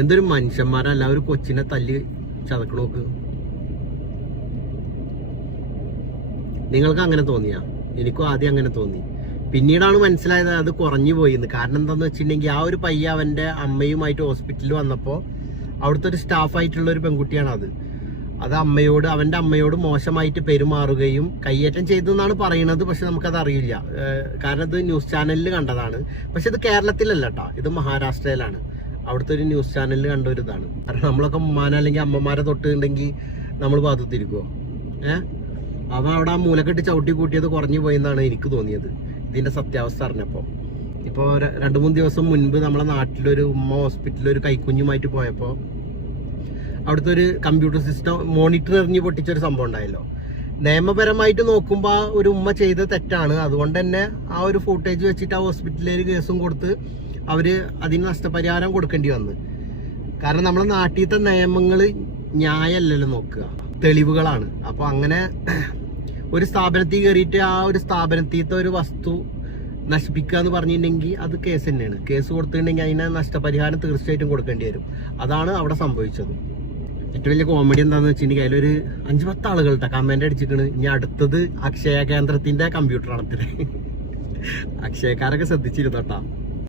എന്തൊരു മനുഷ്യന്മാരല്ല ഒരു കൊച്ചിനെ തല്ലി ചതക്കണോക്ക് നിങ്ങൾക്ക് അങ്ങനെ തോന്നിയാ? എനിക്കും ആദ്യം അങ്ങനെ തോന്നി. പിന്നീടാണ് മനസ്സിലായത് അത് കുറഞ്ഞു പോയിന്ന്. കാരണം എന്താന്ന് വെച്ചിട്ടുണ്ടെങ്കിൽ ആ ഒരു പയ്യ അവന്റെ അമ്മയുമായിട്ട് ഹോസ്പിറ്റലിൽ വന്നപ്പോൾ അവിടുത്തെ ഒരു സ്റ്റാഫായിട്ടുള്ള ഒരു പെൺകുട്ടിയാണ് അത്. അത് അമ്മയോട് അവന്റെ അമ്മയോട് മോശമായിട്ട് പെരുമാറുകയും കയ്യേറ്റം ചെയ്തു എന്നാണ് പറയുന്നത് പക്ഷെ നമുക്കത് അറിയില്ല. കാരണം ഇത് ന്യൂസ് ചാനലിൽ കണ്ടതാണ്. പക്ഷെ ഇത് കേരളത്തിലല്ല കേട്ടോ ഇത് മഹാരാഷ്ട്രയിലാണ്. അവിടുത്തെ ഒരു ന്യൂസ് ചാനലിൽ കണ്ട ഒരു ഇതാണ്. കാരണം നമ്മളൊക്കെ ഉമ്മാനെ അല്ലെങ്കിൽ അമ്മമാരെ തൊട്ടുണ്ടെങ്കിൽ നമ്മൾ പാതത്തിരിക്കുമോ ഏ? അവൻ അവിടെ ആ മൂലക്കെട്ട് ചവിട്ടി കൂട്ടിയത് കുറഞ്ഞു പോയെന്നാണ് എനിക്ക് തോന്നിയത്. ഇതിന്റെ സത്യാവസ്ഥ അറിഞ്ഞപ്പോൾ ഇപ്പോൾ രണ്ട് മൂന്ന് ദിവസം മുൻപ് നമ്മളെ നാട്ടിലൊരു ഉമ്മ ഹോസ്പിറ്റലിൽ ഒരു കൈക്കുഞ്ഞുമായിട്ട് പോയപ്പോൾ അവിടുത്തെ ഒരു കമ്പ്യൂട്ടർ സിസ്റ്റം മോണിറ്റർ എറിഞ്ഞ് പൊട്ടിച്ചൊരു സംഭവം ഉണ്ടായല്ലോ. നിയമപരമായിട്ട് നോക്കുമ്പോൾ ആ ഒരു ഉമ്മ ചെയ്ത തെറ്റാണ്. അതുകൊണ്ട് തന്നെ ആ ഒരു ഫുട്ടേജ് വെച്ചിട്ട് ആ ഹോസ്പിറ്റലിൽ കേസും കൊടുത്ത് അവർ അതിന് നഷ്ടപരിഹാരം കൊടുക്കേണ്ടി വന്ന്. കാരണം നമ്മളെ നാട്ടിലത്തെ നിയമങ്ങൾ ന്യായമല്ലല്ലോ നോക്കുക. തെളിവുകളാണ്. അപ്പോൾ അങ്ങനെ ഒരു സ്ഥാപനത്തിൽ കയറിയിട്ട് ആ ഒരു സ്ഥാപനത്തിലത്തെ ഒരു വസ്തു നശിപ്പിക്കുക എന്ന് പറഞ്ഞിട്ടുണ്ടെങ്കിൽ അത് കേസ് തന്നെയാണ്. കേസ് കൊടുത്തിട്ടുണ്ടെങ്കിൽ അതിനെ നഷ്ടപരിഹാരം തീർച്ചയായിട്ടും കൊടുക്കേണ്ടി വരും. അതാണ് അവിടെ സംഭവിച്ചത്. ഏറ്റവും വലിയ കോമഡി എന്താന്ന് വെച്ചിട്ടുണ്ടെങ്കിൽ അതിലൊരു അഞ്ച് പത്ത് ആളുകൾ കമന്റ് അടിച്ചിട്ട് ഇനി അടുത്തത് അക്ഷയ കേന്ദ്രത്തിന്റെ കമ്പ്യൂട്ടർ ആണ് അക്ഷയക്കാരൊക്കെ ശ്രദ്ധിച്ചിരുന്നു കേട്ടാ